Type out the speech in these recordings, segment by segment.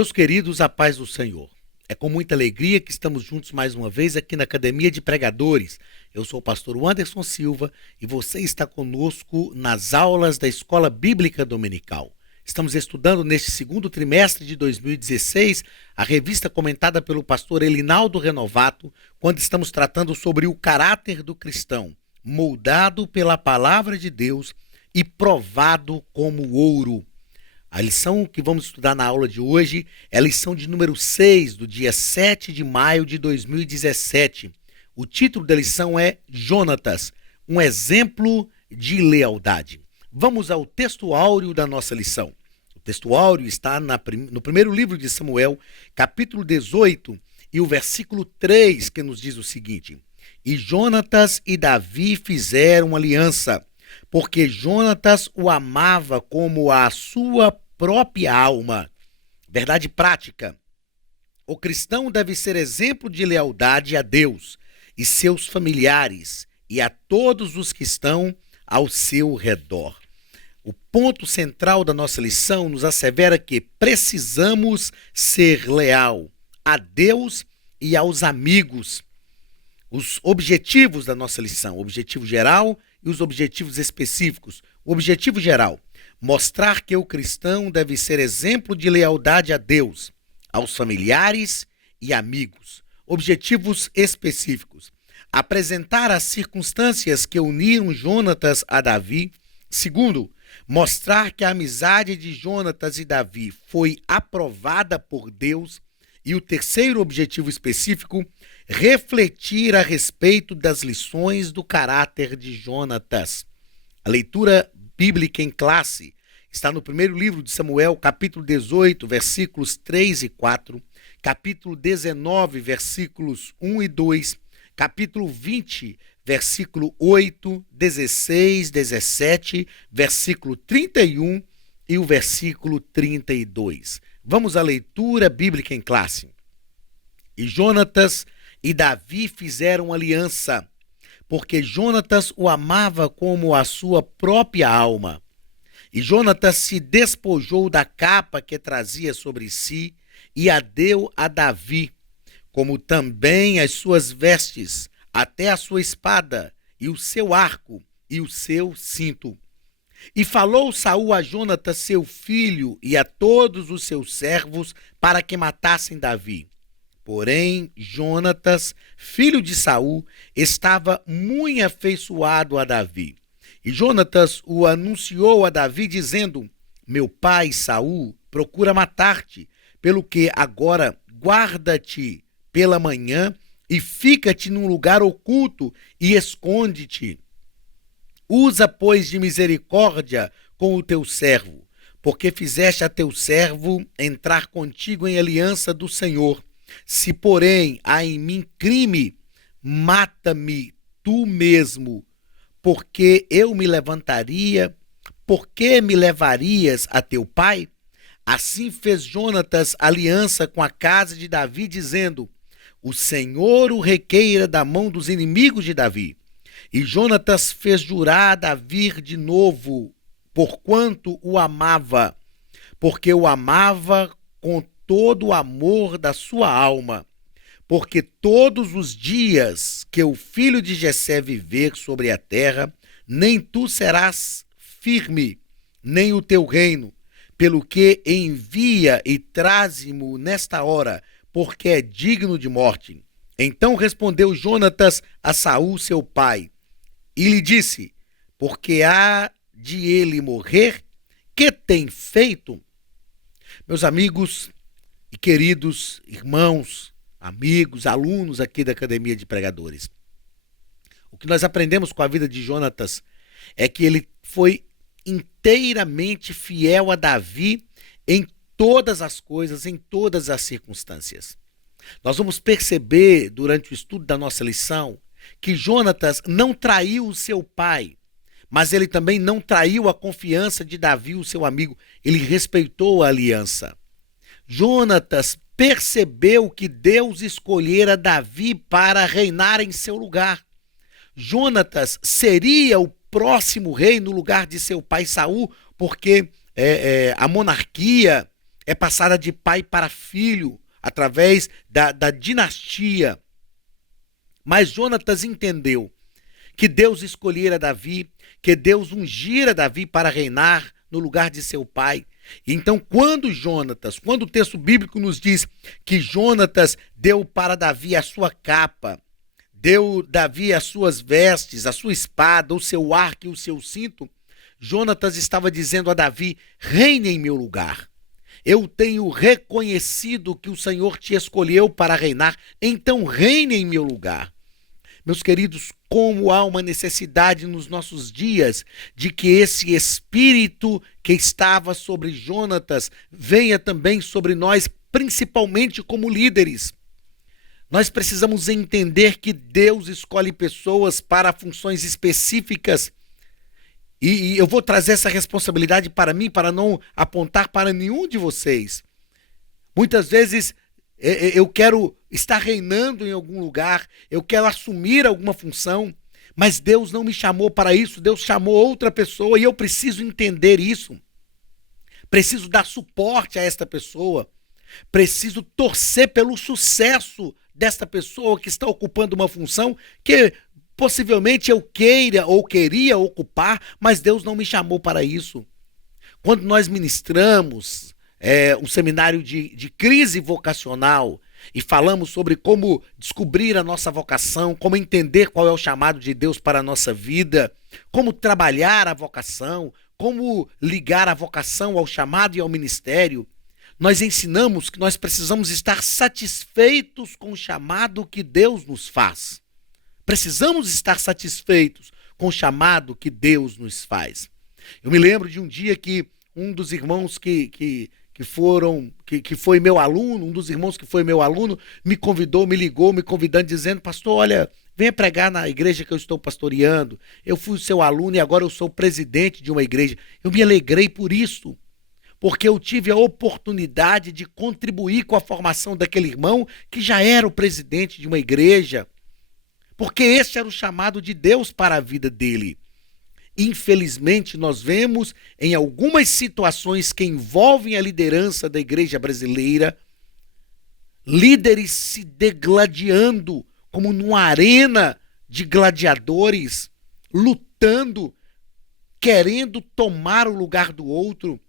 Meus queridos, a paz do Senhor. É com muita alegria que estamos juntos mais uma vez aqui na Academia de Pregadores. Eu sou o pastor Anderson Silva e você está conosco nas aulas da Escola Bíblica Dominical. Estamos estudando neste segundo trimestre de 2016 a revista comentada pelo pastor Elinaldo Renovato, quando estamos tratando sobre o caráter do cristão, moldado pela palavra de Deus e provado como ouro. A lição que vamos estudar na aula de hoje é a lição de número 6, do dia 7 de maio de 2017. O título da lição é Jonatas, um exemplo de lealdade. Vamos ao texto áureo da nossa lição. O texto áureo está no primeiro livro de Samuel, capítulo 18, e o versículo 3, que nos diz o seguinte: E Jonatas e Davi fizeram aliança, porque Jonatas o amava como a sua própria alma. Verdade prática. O cristão deve ser exemplo de lealdade a Deus e seus familiares e a todos os que estão ao seu redor. O ponto central da nossa lição nos assevera que precisamos ser leal a Deus e aos amigos. Os objetivos da nossa lição, o objetivo geral e os objetivos específicos. O objetivo geral: mostrar que o cristão deve ser exemplo de lealdade a Deus, aos familiares e amigos. Objetivos específicos: apresentar as circunstâncias que uniram Jonatas a Davi. Segundo, mostrar que a amizade de Jonatas e Davi foi aprovada por Deus. E o terceiro objetivo específico: refletir a respeito das lições do caráter de Jonatas. A leitura bíblica em classe está no primeiro livro de Samuel, capítulo 18, versículos 3 e 4, capítulo 19, versículos 1 e 2, capítulo 20, versículo 8, 16, 17, versículo 31 e o versículo 32. Vamos à leitura bíblica em classe. E Jonatas e Davi fizeram aliança, porque Jonatas o amava como a sua própria alma. E Jonatas se despojou da capa que trazia sobre si e a deu a Davi, como também as suas vestes, até a sua espada, e o seu arco, e o seu cinto. E falou Saul a Jonatas, seu filho, e a todos os seus servos, para que matassem Davi. Porém, Jonatas, filho de Saul, estava muito afeiçoado a Davi. E Jonatas o anunciou a Davi, dizendo: Meu pai Saul procura matar-te, pelo que agora guarda-te pela manhã e fica-te num lugar oculto e esconde-te. Usa, pois, de misericórdia com o teu servo, porque fizeste a teu servo entrar contigo em aliança do Senhor. Se, porém, há em mim crime, mata-me tu mesmo, porque eu me levantaria, porque me levarias a teu pai? Assim fez Jonatas aliança com a casa de Davi, dizendo: O Senhor o requeira da mão dos inimigos de Davi. E Jonatas fez jurar a Davi de novo, porquanto o amava, porque o amava com todo o amor da sua alma, porque todos os dias que o filho de Jessé viver sobre a terra, nem tu serás firme, nem o teu reino, pelo que envia e traze-mo nesta hora, porque é digno de morte. Então respondeu Jonatas a Saul, seu pai, e lhe disse: Porque há de ele morrer? Que tem feito? Meus amigos e queridos irmãos, amigos, alunos aqui da Academia de Pregadores, o que nós aprendemos com a vida de Jonatas é que ele foi inteiramente fiel a Davi em todas as coisas, em todas as circunstâncias. Nós vamos perceber durante o estudo da nossa lição que Jonatas não traiu o seu pai, mas ele também não traiu a confiança de Davi, o seu amigo. Ele respeitou a aliança. Jonatas percebeu que Deus escolhera Davi para reinar em seu lugar. Jonatas seria o próximo rei no lugar de seu pai Saul, porque a monarquia é passada de pai para filho, através da dinastia. Mas Jonatas entendeu que Deus escolhera Davi, que Deus ungira Davi para reinar no lugar de seu pai. Então, quando o texto bíblico nos diz que Jonatas deu para Davi a sua capa, deu Davi as suas vestes, a sua espada, o seu arco e o seu cinto, Jonatas estava dizendo a Davi: reine em meu lugar. Eu tenho reconhecido que o Senhor te escolheu para reinar, então reine em meu lugar. Meus queridos, como há uma necessidade nos nossos dias de que esse espírito que estava sobre Jonatas venha também sobre nós, principalmente como líderes. Nós precisamos entender que Deus escolhe pessoas para funções específicas. E eu vou trazer essa responsabilidade para mim, para não apontar para nenhum de vocês. Muitas vezes eu quero estar reinando em algum lugar, eu quero assumir alguma função, mas Deus não me chamou para isso, Deus chamou outra pessoa e eu preciso entender isso. Preciso dar suporte a esta pessoa, preciso torcer pelo sucesso desta pessoa que está ocupando uma função que possivelmente eu queira ou queria ocupar, mas Deus não me chamou para isso. Quando nós ministramos um seminário de crise vocacional e falamos sobre como descobrir a nossa vocação, como entender qual é o chamado de Deus para a nossa vida, como trabalhar a vocação, como ligar a vocação ao chamado e ao ministério, nós ensinamos que nós precisamos estar satisfeitos com o chamado que Deus nos faz. Precisamos estar satisfeitos com o chamado que Deus nos faz. Eu me lembro de um dia que um dos irmãos que foi meu aluno, me convidou, me ligou, me convidando, dizendo: pastor, olha, venha pregar na igreja que eu estou pastoreando. Eu fui seu aluno e agora eu sou presidente de uma igreja. Eu me alegrei por isso, porque eu tive a oportunidade de contribuir com a formação daquele irmão que já era o presidente de uma igreja, porque esse era o chamado de Deus para a vida dele. Infelizmente, nós vemos em algumas situações que envolvem a liderança da igreja brasileira, líderes se degladiando como numa arena de gladiadores, lutando, querendo tomar o lugar do outro.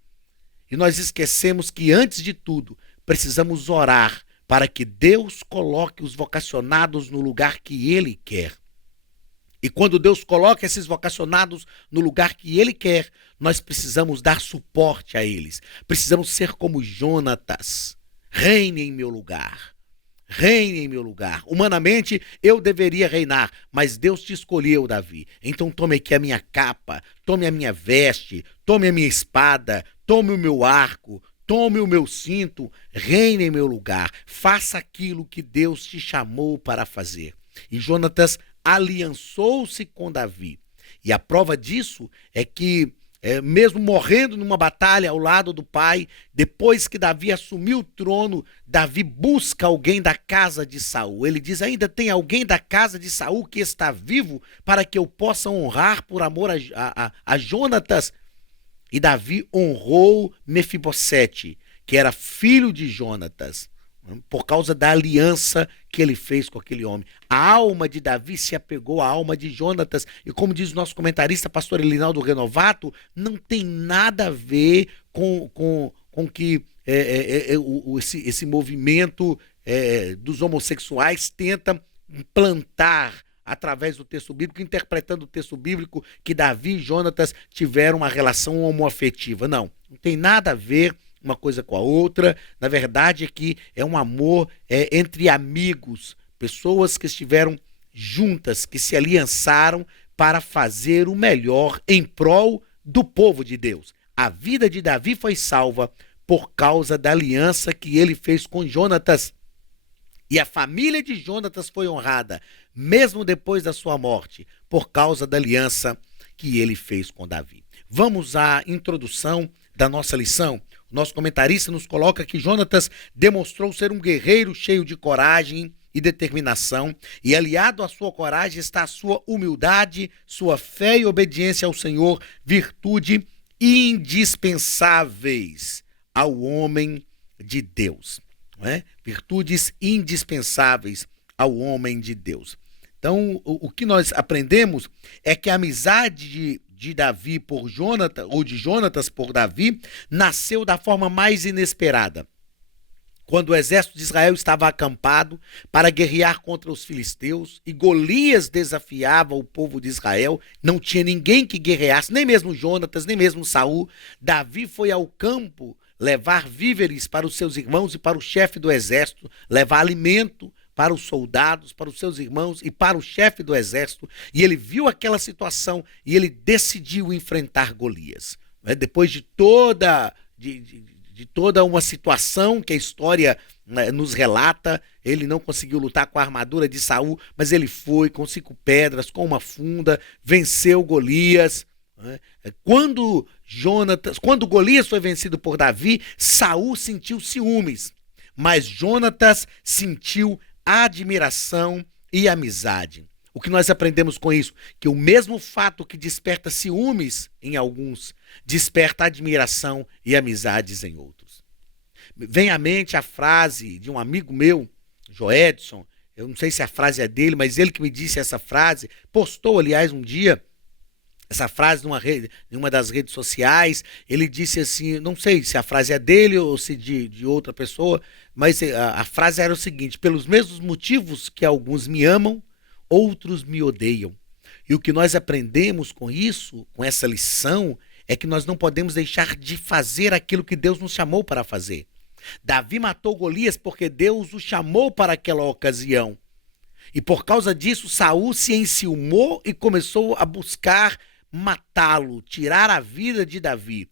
E nós esquecemos que, antes de tudo, precisamos orar para que Deus coloque os vocacionados no lugar que Ele quer. E quando Deus coloca esses vocacionados no lugar que Ele quer, nós precisamos dar suporte a eles. Precisamos ser como Jonatas. Reine em meu lugar. Reine em meu lugar. Humanamente, eu deveria reinar, mas Deus te escolheu, Davi. Então tome aqui a minha capa, tome a minha veste, tome a minha espada, tome o meu arco, tome o meu cinto, reine em meu lugar. Faça aquilo que Deus te chamou para fazer. E Jonatas aliançou-se com Davi. E a prova disso é que, mesmo morrendo numa batalha ao lado do pai, depois que Davi assumiu o trono, Davi busca alguém da casa de Saul. Ele diz: ainda tem alguém da casa de Saul que está vivo para que eu possa honrar por amor a Jonatas? E Davi honrou Mefibosete, que era filho de Jonatas, por causa da aliança que ele fez com aquele homem. A alma de Davi se apegou à alma de Jonatas. E como diz o nosso comentarista, pastor Elinaldo Renovato, não tem nada a ver com que esse movimento dos homossexuais tenta implantar, através do texto bíblico, interpretando o texto bíblico, que Davi e Jonatas tiveram uma relação homoafetiva. Não tem nada a ver uma coisa com a outra. Na verdade é que é um amor entre amigos, pessoas que estiveram juntas, que se aliançaram para fazer o melhor em prol do povo de Deus. A vida de Davi foi salva por causa da aliança que ele fez com Jonatas. E a família de Jonatas foi honrada, mesmo depois da sua morte, por causa da aliança que ele fez com Davi. Vamos à introdução da nossa lição. Nosso comentarista nos coloca que Jonatas demonstrou ser um guerreiro cheio de coragem e determinação, e aliado à sua coragem está a sua humildade, sua fé e obediência ao Senhor, virtude indispensáveis ao homem de Deus, não é? Virtudes indispensáveis ao homem de Deus. Então, o que nós aprendemos é que a amizade de Davi por Jonatas, ou de Jonatas por Davi, nasceu da forma mais inesperada. Quando o exército de Israel estava acampado para guerrear contra os filisteus e Golias desafiava o povo de Israel, não tinha ninguém que guerreasse, nem mesmo Jonatas, nem mesmo Saul. Davi foi ao campo levar víveres para os seus irmãos e para o chefe do exército, levar alimento para os soldados, para os seus irmãos e para o chefe do exército, e ele viu aquela situação e ele decidiu enfrentar Golias. Depois de toda uma situação que a história, né, nos relata, ele não conseguiu lutar com a armadura de Saul, mas ele foi com 5 pedras, com uma funda, venceu Golias. Né? Quando Golias foi vencido por Davi, Saul sentiu ciúmes, mas Jonatas sentiu admiração e amizade. O que nós aprendemos com isso? Que o mesmo fato que desperta ciúmes em alguns, desperta admiração e amizades em outros. Vem à mente a frase de um amigo meu, Joedson, eu não sei se a frase é dele, mas ele que me disse essa frase, postou, aliás, um dia, essa frase em uma das redes sociais. Ele disse assim, não sei se a frase é dele ou se de outra pessoa, mas a frase era o seguinte: pelos mesmos motivos que alguns me amam, outros me odeiam. E o que nós aprendemos com isso, com essa lição, é que nós não podemos deixar de fazer aquilo que Deus nos chamou para fazer. Davi matou Golias porque Deus o chamou para aquela ocasião. E por causa disso, Saul se enciumou e começou a buscar matá-lo, tirar a vida de Davi.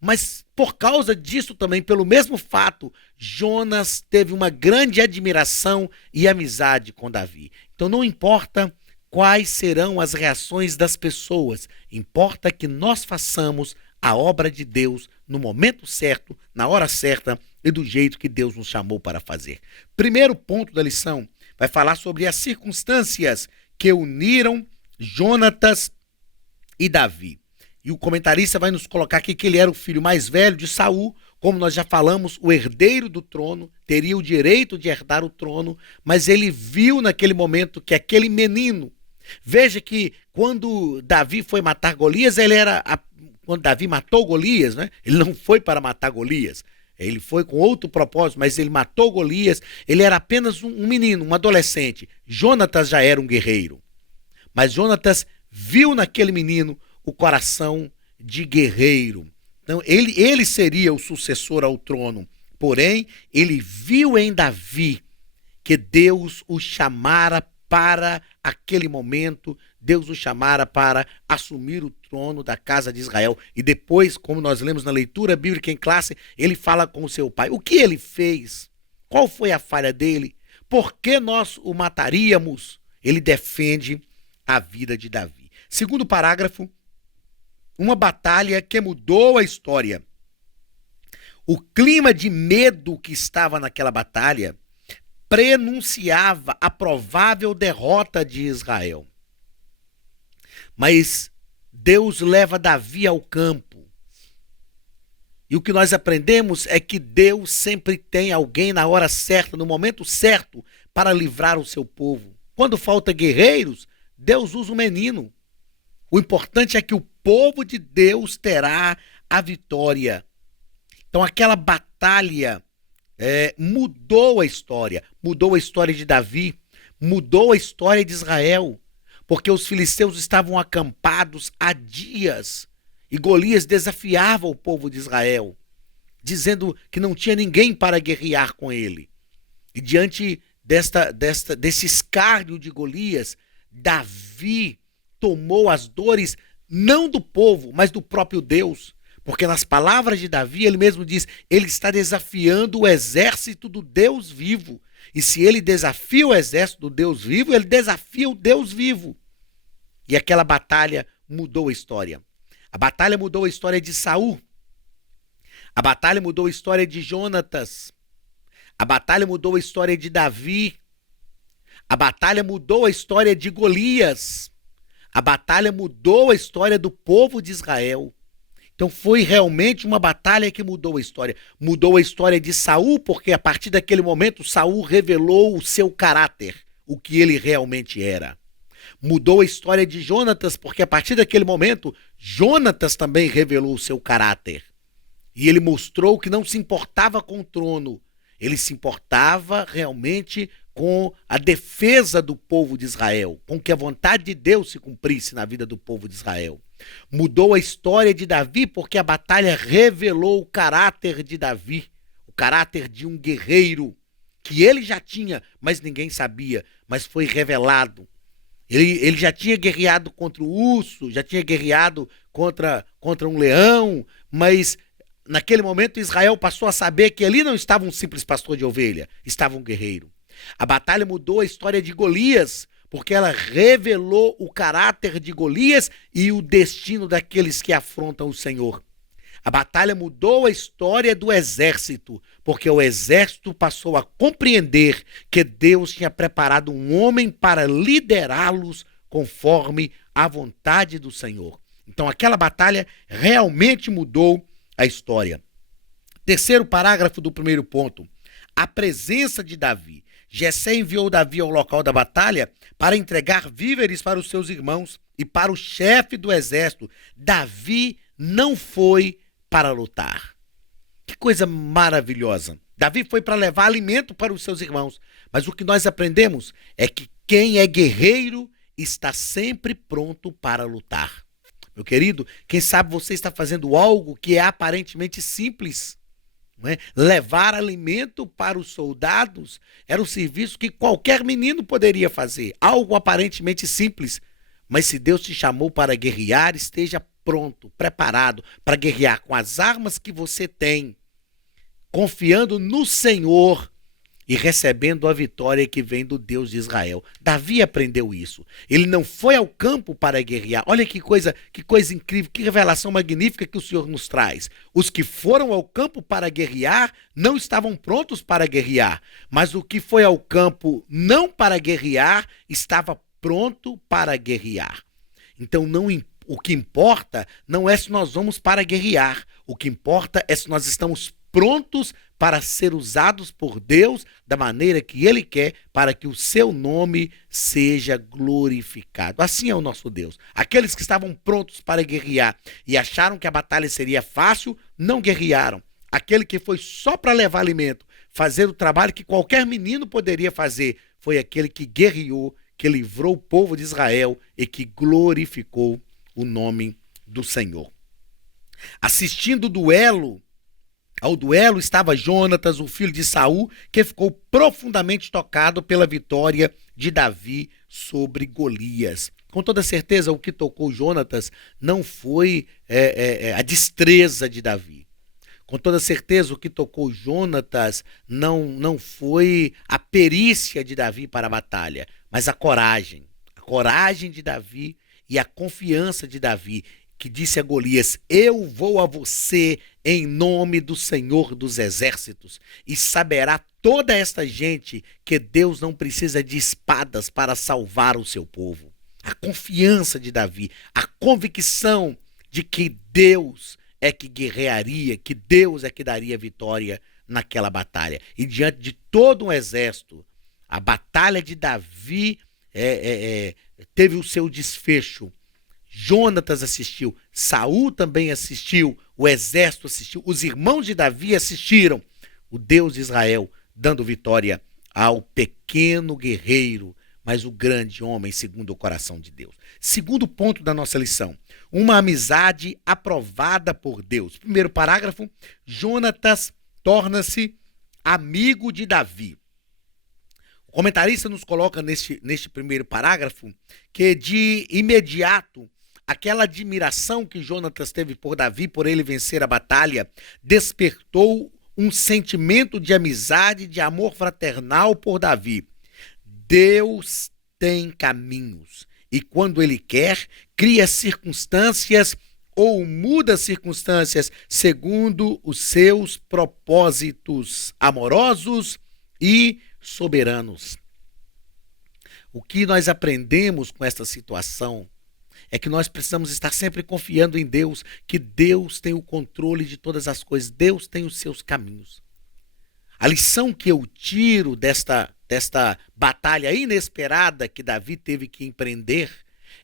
Mas por causa disso também, pelo mesmo fato, Jonas teve uma grande admiração e amizade com Davi. Então não importa quais serão as reações das pessoas, importa que nós façamos a obra de Deus no momento certo, na hora certa e do jeito que Deus nos chamou para fazer. Primeiro ponto da lição vai falar sobre as circunstâncias que uniram Jonatas e Davi. E o comentarista vai nos colocar aqui que ele era o filho mais velho de Saul, como nós já falamos, o herdeiro do trono, teria o direito de herdar o trono, mas ele viu naquele momento que aquele menino, veja que quando Davi foi matar Golias, quando Davi matou Golias, né? Ele não foi para matar Golias, ele foi com outro propósito, mas ele matou Golias, ele era apenas um menino, um adolescente. Jonatas já era um guerreiro, mas Jonatas viu naquele menino o coração de guerreiro. Então, ele seria o sucessor ao trono. Porém, ele viu em Davi que Deus o chamara para aquele momento, Deus o chamara para assumir o trono da casa de Israel. E depois, como nós lemos na leitura bíblica em classe, ele fala com o seu pai. O que ele fez? Qual foi a falha dele? Por que nós o mataríamos? Ele defende a vida de Davi. Segundo parágrafo, uma batalha que mudou a história. O clima de medo que estava naquela batalha prenunciava a provável derrota de Israel. Mas Deus leva Davi ao campo. E o que nós aprendemos é que Deus sempre tem alguém na hora certa, no momento certo, para livrar o seu povo. Quando falta guerreiros, Deus usa um menino. O importante é que o povo de Deus terá a vitória. Então aquela batalha mudou a história de Davi, mudou a história de Israel, porque os filisteus estavam acampados há dias e Golias desafiava o povo de Israel, dizendo que não tinha ninguém para guerrear com ele. E diante desse escárnio de Golias, Davi tomou as dores não do povo, mas do próprio Deus. Porque nas palavras de Davi, ele mesmo diz, ele está desafiando o exército do Deus vivo. E se ele desafia o exército do Deus vivo, ele desafia o Deus vivo. E aquela batalha mudou a história. A batalha mudou a história de Saul. A batalha mudou a história de Jonatas. A batalha mudou a história de Davi. A batalha mudou a história de Golias. A batalha mudou a história do povo de Israel. Então foi realmente uma batalha que mudou a história. Mudou a história de Saul, porque a partir daquele momento Saul revelou o seu caráter, o que ele realmente era. Mudou a história de Jonatas, porque a partir daquele momento Jonatas também revelou o seu caráter. E ele mostrou que não se importava com o trono, ele se importava realmente com a defesa do povo de Israel, com que a vontade de Deus se cumprisse na vida do povo de Israel. Mudou a história de Davi, porque a batalha revelou o caráter de Davi, o caráter de um guerreiro, que ele já tinha, mas ninguém sabia, mas foi revelado. Ele já tinha guerreado contra o urso, já tinha guerreado contra um leão, mas naquele momento Israel passou a saber que ali não estava um simples pastor de ovelha, estava um guerreiro. A batalha mudou a história de Golias, porque ela revelou o caráter de Golias e o destino daqueles que afrontam o Senhor. A batalha mudou a história do exército, porque o exército passou a compreender que Deus tinha preparado um homem para liderá-los conforme a vontade do Senhor. Então aquela batalha realmente mudou a história. Terceiro parágrafo do primeiro ponto. A presença de Davi. Jessé enviou Davi ao local da batalha para entregar víveres para os seus irmãos e para o chefe do exército. Davi não foi para lutar. Que coisa maravilhosa. Davi foi para levar alimento para os seus irmãos. Mas o que nós aprendemos é que quem é guerreiro está sempre pronto para lutar. Meu querido, quem sabe você está fazendo algo que é aparentemente simples. Não é? Levar alimento para os soldados era um serviço que qualquer menino poderia fazer. Algo aparentemente simples. Mas se Deus te chamou para guerrear, esteja pronto, preparado para guerrear com as armas que você tem, confiando no Senhor e recebendo a vitória que vem do Deus de Israel. Davi aprendeu isso. Ele não foi ao campo para guerrear. Olha que coisa incrível, que revelação magnífica que o Senhor nos traz. Os que foram ao campo para guerrear não estavam prontos para guerrear, mas o que foi ao campo não para guerrear estava pronto para guerrear. Então o que importa não é se nós vamos para guerrear. O que importa é se nós estamos prontos para ser usados por Deus da maneira que Ele quer, para que o seu nome seja glorificado. Assim é o nosso Deus. Aqueles que estavam prontos para guerrear e acharam que a batalha seria fácil, não guerrearam. Aquele que foi só para levar alimento, fazer o trabalho que qualquer menino poderia fazer, foi aquele que guerreou, que livrou o povo de Israel e que glorificou o nome do Senhor. Assistindo ao duelo estava Jonatas, o filho de Saul, que ficou profundamente tocado pela vitória de Davi sobre Golias. Com toda certeza, o que tocou Jonatas não foi a destreza de Davi. Com toda certeza, o que tocou Jonatas não foi a perícia de Davi para a batalha, mas a coragem. A coragem de Davi e a confiança de Davi, que disse a Golias: eu vou a você em nome do Senhor dos Exércitos, e saberá toda esta gente que Deus não precisa de espadas para salvar o seu povo. A confiança de Davi, a convicção de que Deus é que guerrearia, que Deus é que daria vitória naquela batalha. E diante de todo um exército, a batalha de Davi teve o seu desfecho. Jonatas assistiu, Saul também assistiu, o exército assistiu, os irmãos de Davi assistiram. O Deus de Israel dando vitória ao pequeno guerreiro, mas o grande homem segundo o coração de Deus. Segundo ponto da nossa lição, uma amizade aprovada por Deus. Primeiro parágrafo, Jonatas torna-se amigo de Davi. O comentarista nos coloca neste primeiro parágrafo que de imediato aquela admiração que Jonatas teve por Davi, por ele vencer a batalha, despertou um sentimento de amizade, de amor fraternal por Davi. Deus tem caminhos e quando Ele quer, cria circunstâncias ou muda circunstâncias segundo os seus propósitos amorosos e soberanos. O que nós aprendemos com esta situação é que nós precisamos estar sempre confiando em Deus, que Deus tem o controle de todas as coisas, Deus tem os seus caminhos. A lição que eu tiro desta batalha inesperada que Davi teve que empreender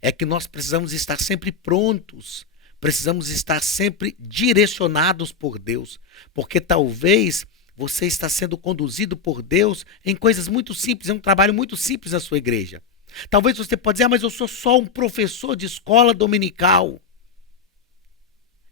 é que nós precisamos estar sempre prontos, precisamos estar sempre direcionados por Deus, porque talvez você está sendo conduzido por Deus em coisas muito simples, é um trabalho muito simples na sua igreja. Talvez você pode dizer, mas eu sou só um professor de escola dominical.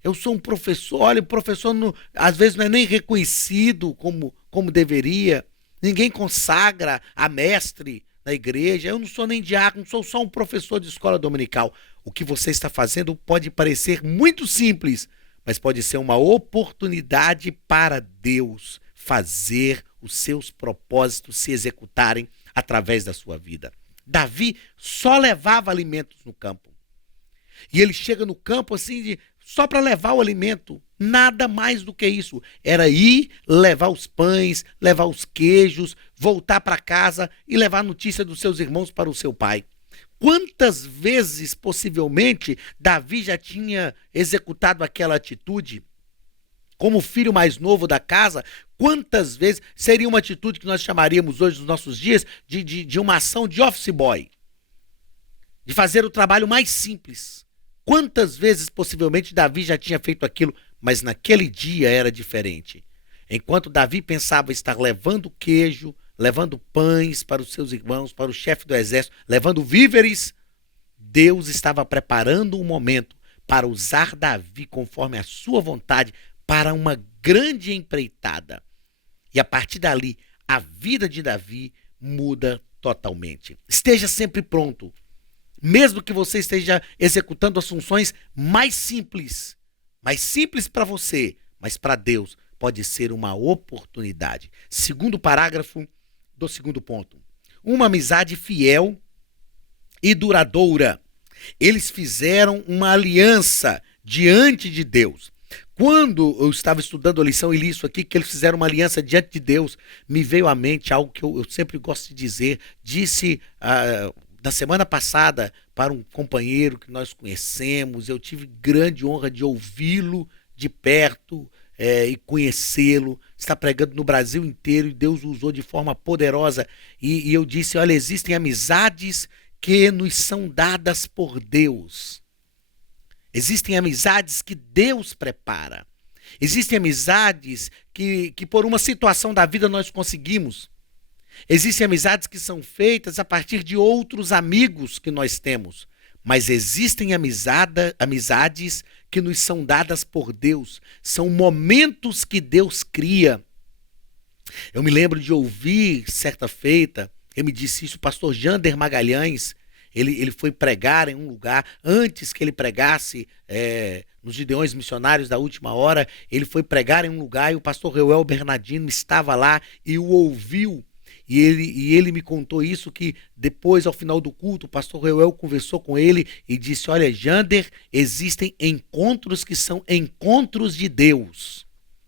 Eu sou um professor, olha, o professor às vezes não é nem reconhecido como deveria. Ninguém consagra a mestre na igreja. Eu não sou nem diácono, sou só um professor de escola dominical. O que você está fazendo pode parecer muito simples, mas pode ser uma oportunidade para Deus fazer os seus propósitos se executarem através da sua vida. Davi só levava alimentos no campo. E ele chega no campo assim, só para levar o alimento. Nada mais do que isso. Era ir, levar os pães, levar os queijos, voltar para casa e levar a notícia dos seus irmãos para o seu pai. Quantas vezes, possivelmente, Davi já tinha executado aquela atitude? Como filho mais novo da casa, quantas vezes seria uma atitude que nós chamaríamos hoje, nos nossos dias, de uma ação de office boy? De fazer o trabalho mais simples. Quantas vezes, possivelmente, Davi já tinha feito aquilo, mas naquele dia era diferente. Enquanto Davi pensava estar levando queijo, levando pães para os seus irmãos, para o chefe do exército, levando víveres, Deus estava preparando um momento para usar Davi conforme a sua vontade para uma grande empreitada. E a partir dali, a vida de Davi muda totalmente. Esteja sempre pronto. Mesmo que você esteja executando as funções mais simples para você, mas para Deus pode ser uma oportunidade. Segundo parágrafo do segundo ponto. Uma amizade fiel e duradoura. Eles fizeram uma aliança diante de Deus. Quando eu estava estudando a lição e li isso aqui, que eles fizeram uma aliança diante de Deus, me veio à mente algo que eu sempre gosto de dizer. Disse na semana passada para um companheiro que nós conhecemos, eu tive grande honra de ouvi-lo de perto e conhecê-lo. Está pregando no Brasil inteiro e Deus o usou de forma poderosa. E eu disse, olha, existem amizades que nos são dadas por Deus. Existem amizades que Deus prepara. Existem amizades que por uma situação da vida nós conseguimos. Existem amizades que são feitas a partir de outros amigos que nós temos. Mas existem amizades que nos são dadas por Deus. São momentos que Deus cria. Eu me lembro de ouvir, certa feita, ele me disse isso, o pastor Jander Magalhães. Ele foi pregar em um lugar, antes que ele pregasse nos Gideões Missionários da Última Hora, ele foi pregar em um lugar e o pastor Reuel Bernardino estava lá e o ouviu. E ele me contou isso, que depois, ao final do culto, o pastor Reuel conversou com ele e disse, olha, Jander, existem encontros que são encontros de Deus.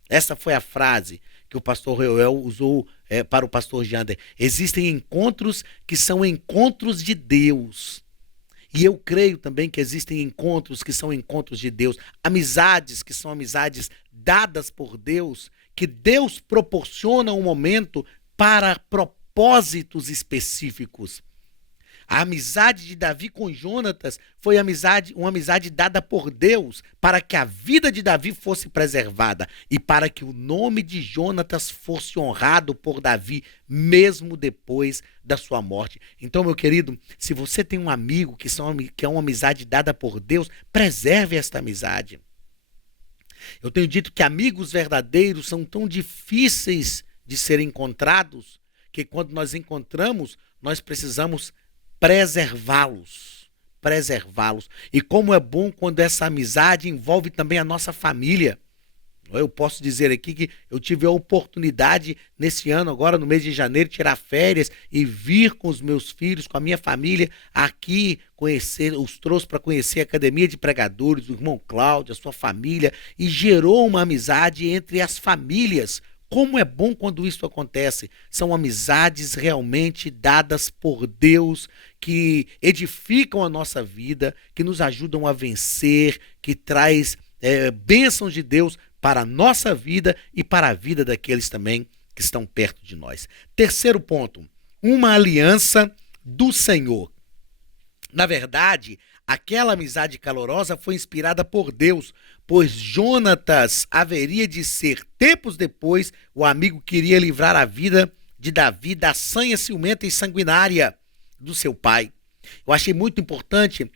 Essa foi a frase que o pastor Reuel usou para o pastor Jander. Existem encontros que são encontros de Deus. E eu creio também que existem encontros que são encontros de Deus. Amizades que são amizades dadas por Deus, que Deus proporciona um momento para propósitos específicos. A amizade de Davi com Jonatas foi uma amizade dada por Deus para que a vida de Davi fosse preservada e para que o nome de Jonatas fosse honrado por Davi, mesmo depois da sua morte. Então, meu querido, se você tem um amigo que é uma amizade dada por Deus, preserve esta amizade. Eu tenho dito que amigos verdadeiros são tão difíceis de serem encontrados que quando nós encontramos, nós precisamos preservá-los. E como é bom quando essa amizade envolve também a nossa família. Eu posso dizer aqui que eu tive a oportunidade nesse ano, agora no mês de janeiro, tirar férias e vir com os meus filhos, com a minha família, aqui conhecer, os trouxe para conhecer a Academia de Pregadores, o irmão Cláudio, a sua família, e gerou uma amizade entre as famílias Como é bom quando isso acontece. São amizades realmente dadas por Deus, que edificam a nossa vida, que nos ajudam a vencer, que traz bênçãos de Deus para a nossa vida e para a vida daqueles também que estão perto de nós. Terceiro ponto, uma aliança do Senhor. Na verdade, aquela amizade calorosa foi inspirada por Deus, pois Jonatas haveria de ser, tempos depois, o amigo que iria livrar a vida de Davi da sanha ciumenta e sanguinária do seu pai. Eu achei muito importante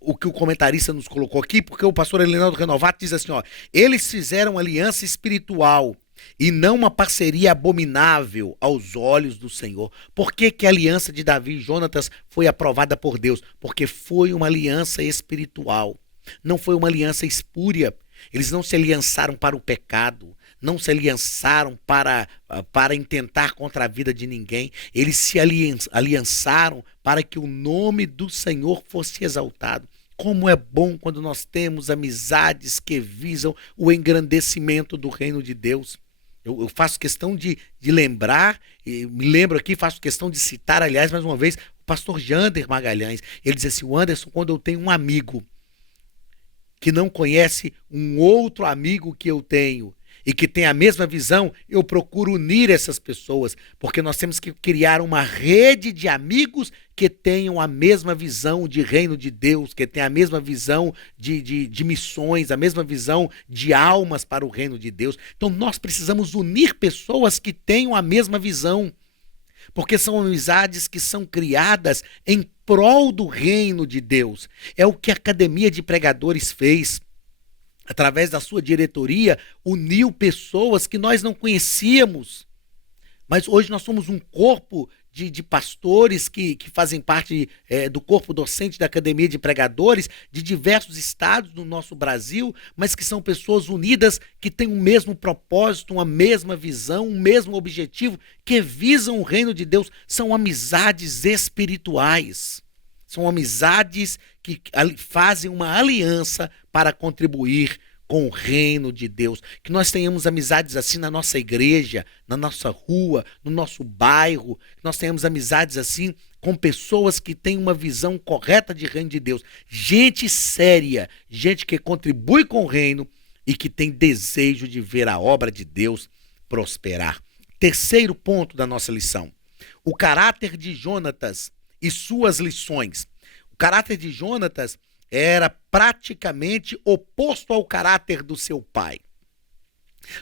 o que o comentarista nos colocou aqui, porque o pastor Elinaldo Renovato diz assim, ó, eles fizeram aliança espiritual e não uma parceria abominável aos olhos do Senhor. Por que que a aliança de Davi e Jonatas foi aprovada por Deus? Porque foi uma aliança espiritual, não foi uma aliança espúria. Eles não se aliançaram para o pecado, não se aliançaram para intentar contra a vida de ninguém. Eles se aliançaram para que o nome do Senhor fosse exaltado. Como é bom quando nós temos amizades que visam o engrandecimento do reino de Deus. Eu faço questão de lembrar, me lembro aqui, faço questão de citar, aliás, mais uma vez, o pastor Jander Magalhães. Ele diz assim, o Anderson, quando eu tenho um amigo que não conhece um outro amigo que eu tenho e que tem a mesma visão, eu procuro unir essas pessoas, porque nós temos que criar uma rede de amigos que tenham a mesma visão de reino de Deus, que tenham a mesma visão de missões, a mesma visão de almas para o reino de Deus. Então nós precisamos unir pessoas que tenham a mesma visão, porque são amizades que são criadas em prol do reino de Deus. É o que a Academia de Pregadores fez. Através da sua diretoria, uniu pessoas que nós não conhecíamos. Mas hoje nós somos um corpo de pastores que fazem parte do corpo docente da Academia de Pregadores de diversos estados do nosso Brasil, mas que são pessoas unidas que têm o mesmo propósito, uma mesma visão, um mesmo objetivo, que visam o reino de Deus. São amizades espirituais. São amizades que fazem uma aliança para contribuir com o reino de Deus. Que nós tenhamos amizades assim na nossa igreja, na nossa rua, no nosso bairro. Que nós tenhamos amizades assim com pessoas que têm uma visão correta de reino de Deus. Gente séria, gente que contribui com o reino e que tem desejo de ver a obra de Deus prosperar. Terceiro ponto da nossa lição. O caráter de Jonatas e suas lições. O caráter de Jonatas era praticamente oposto ao caráter do seu pai.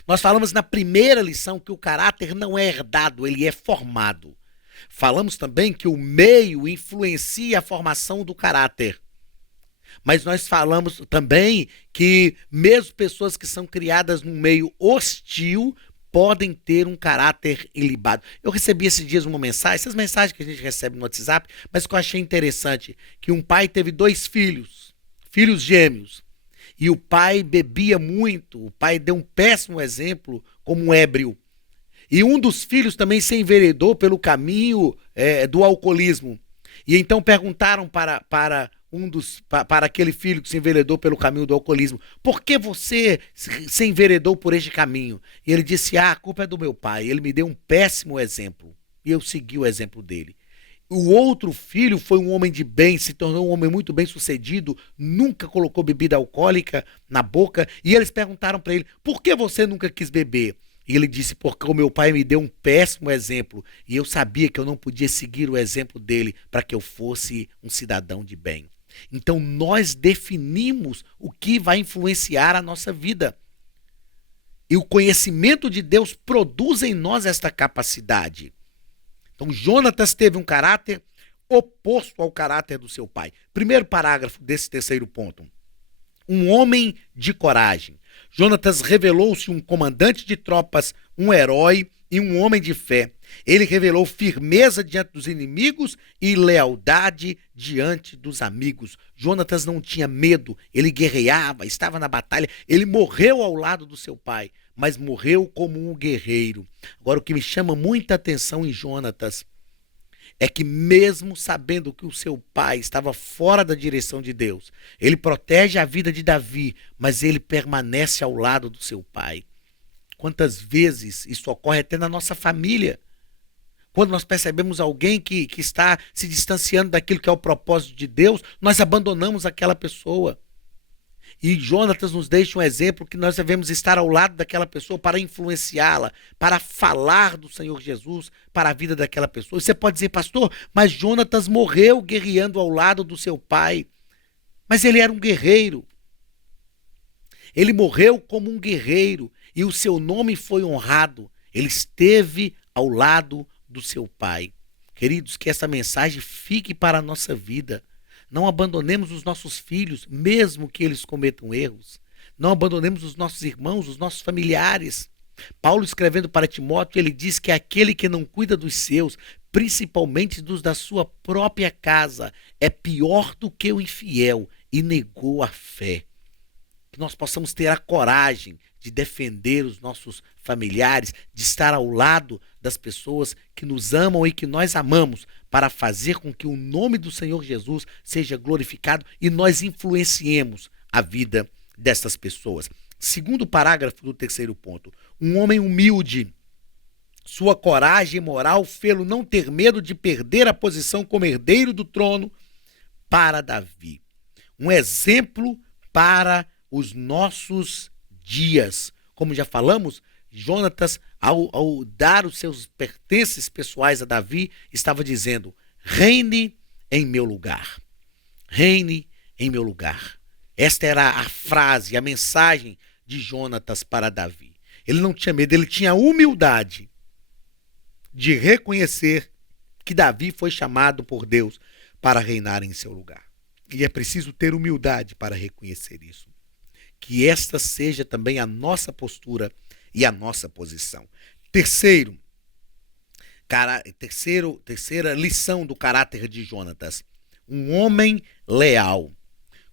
Nós falamos na primeira lição que o caráter não é herdado, ele é formado. Falamos também que o meio influencia a formação do caráter. Mas nós falamos também que mesmo pessoas que são criadas num meio hostil podem ter um caráter ilibado. Eu recebi esses dias uma mensagem, essas mensagens que a gente recebe no WhatsApp, mas que eu achei interessante, que um pai teve 2 filhos gêmeos, e o pai bebia muito, o pai deu um péssimo exemplo como um ébrio, e um dos filhos também se enveredou pelo caminho do alcoolismo, e então perguntaram para aquele filho que se enveredou pelo caminho do alcoolismo, por que você se enveredou por este caminho? E ele disse, a culpa é do meu pai, ele me deu um péssimo exemplo, e eu segui o exemplo dele. O outro filho foi um homem de bem, se tornou um homem muito bem sucedido, nunca colocou bebida alcoólica na boca, e eles perguntaram para ele, por que você nunca quis beber? E ele disse, porque o meu pai me deu um péssimo exemplo, e eu sabia que eu não podia seguir o exemplo dele para que eu fosse um cidadão de bem. Então nós definimos o que vai influenciar a nossa vida. E o conhecimento de Deus produz em nós esta capacidade. Então Jonatas teve um caráter oposto ao caráter do seu pai. Primeiro parágrafo desse terceiro ponto. Um homem de coragem. Jonatas revelou-se um comandante de tropas, um herói e um homem de fé. Ele revelou firmeza diante dos inimigos e lealdade diante dos amigos. Jonatas não tinha medo, ele guerreava, estava na batalha, ele morreu ao lado do seu pai, mas morreu como um guerreiro. Agora, o que me chama muita atenção em Jonatas é que mesmo sabendo que o seu pai estava fora da direção de Deus, ele protege a vida de Davi, mas ele permanece ao lado do seu pai. Quantas vezes isso ocorre até na nossa família? Quando nós percebemos alguém que está se distanciando daquilo que é o propósito de Deus, nós abandonamos aquela pessoa. E Jonatas nos deixa um exemplo que nós devemos estar ao lado daquela pessoa para influenciá-la, para falar do Senhor Jesus para a vida daquela pessoa. E você pode dizer, pastor, mas Jonatas morreu guerreando ao lado do seu pai. Mas ele era um guerreiro. Ele morreu como um guerreiro e o seu nome foi honrado. Ele esteve ao lado do seu pai. Queridos, que essa mensagem fique para a nossa vida. Não abandonemos os nossos filhos, mesmo que eles cometam erros. Não abandonemos os nossos irmãos, os nossos familiares. Paulo, escrevendo para Timóteo, ele diz que aquele que não cuida dos seus, principalmente dos da sua própria casa, é pior do que o infiel e negou a fé. Que nós possamos ter a coragem de defender os nossos familiares, de estar ao lado das pessoas que nos amam e que nós amamos, para fazer com que o nome do Senhor Jesus seja glorificado e nós influenciemos a vida dessas pessoas. Segundo parágrafo do terceiro ponto, um homem humilde, sua coragem moral fê-lo não ter medo de perder a posição como herdeiro do trono para Davi. Um exemplo para os nossos dias. Como já falamos, Jonatas, ao dar os seus pertences pessoais a Davi, estava dizendo, reine em meu lugar. Reine em meu lugar. Esta era a frase, a mensagem de Jonatas para Davi. Ele não tinha medo, ele tinha humildade de reconhecer que Davi foi chamado por Deus para reinar em seu lugar. E é preciso ter humildade para reconhecer isso. Que esta seja também a nossa postura e a nossa posição. Terceira lição do caráter de Jonatas. Um homem leal.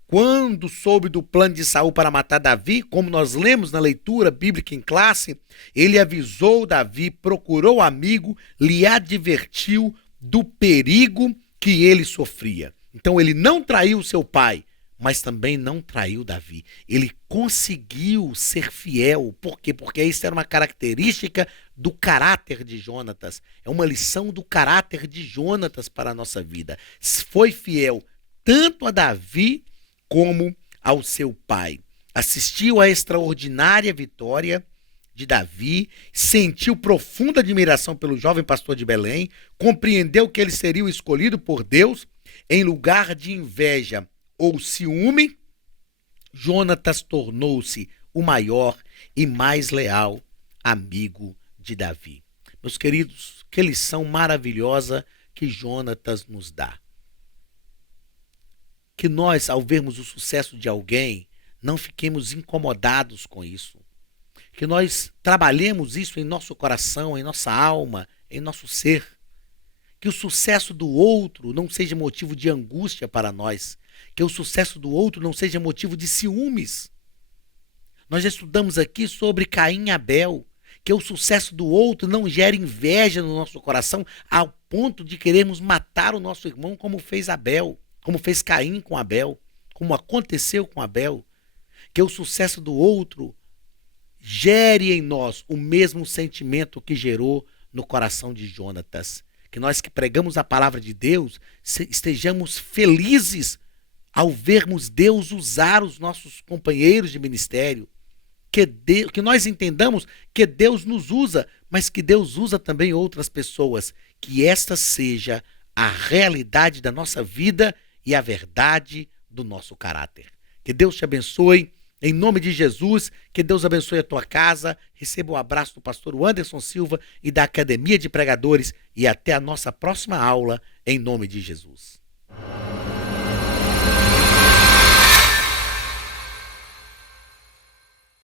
Quando soube do plano de Saul para matar Davi, como nós lemos na leitura bíblica em classe, ele avisou Davi, procurou amigo, lhe advertiu do perigo que ele sofria. Então ele não traiu seu pai, mas também não traiu Davi. Ele conseguiu ser fiel. Por quê? Porque isso era uma característica do caráter de Jonatas. É uma lição do caráter de Jonatas para a nossa vida. Foi fiel tanto a Davi como ao seu pai. Assistiu à extraordinária vitória de Davi, sentiu profunda admiração pelo jovem pastor de Belém, compreendeu que ele seria o escolhido por Deus. Em lugar de inveja ou ciúme, Jonatas tornou-se o maior e mais leal amigo de Davi. Meus queridos, que lição maravilhosa que Jonatas nos dá. Que nós, ao vermos o sucesso de alguém, não fiquemos incomodados com isso. Que nós trabalhemos isso em nosso coração, em nossa alma, em nosso ser. Que o sucesso do outro não seja motivo de angústia para nós. Que o sucesso do outro não seja motivo de ciúmes. Nós já estudamos aqui sobre Caim e Abel. Que o sucesso do outro não gere inveja no nosso coração ao ponto de querermos matar o nosso irmão como fez Abel, como fez Caim com Abel, como aconteceu com Abel. Que o sucesso do outro gere em nós o mesmo sentimento que gerou no coração de Jonatas. Que nós que pregamos a palavra de Deus estejamos felizes ao vermos Deus usar os nossos companheiros de ministério. Que nós entendamos que Deus nos usa, mas que Deus usa também outras pessoas. Que esta seja a realidade da nossa vida e a verdade do nosso caráter. Que Deus te abençoe. Em nome de Jesus, que Deus abençoe a tua casa. Receba o abraço do pastor Anderson Silva e da Academia de Pregadores. E até a nossa próxima aula, em nome de Jesus.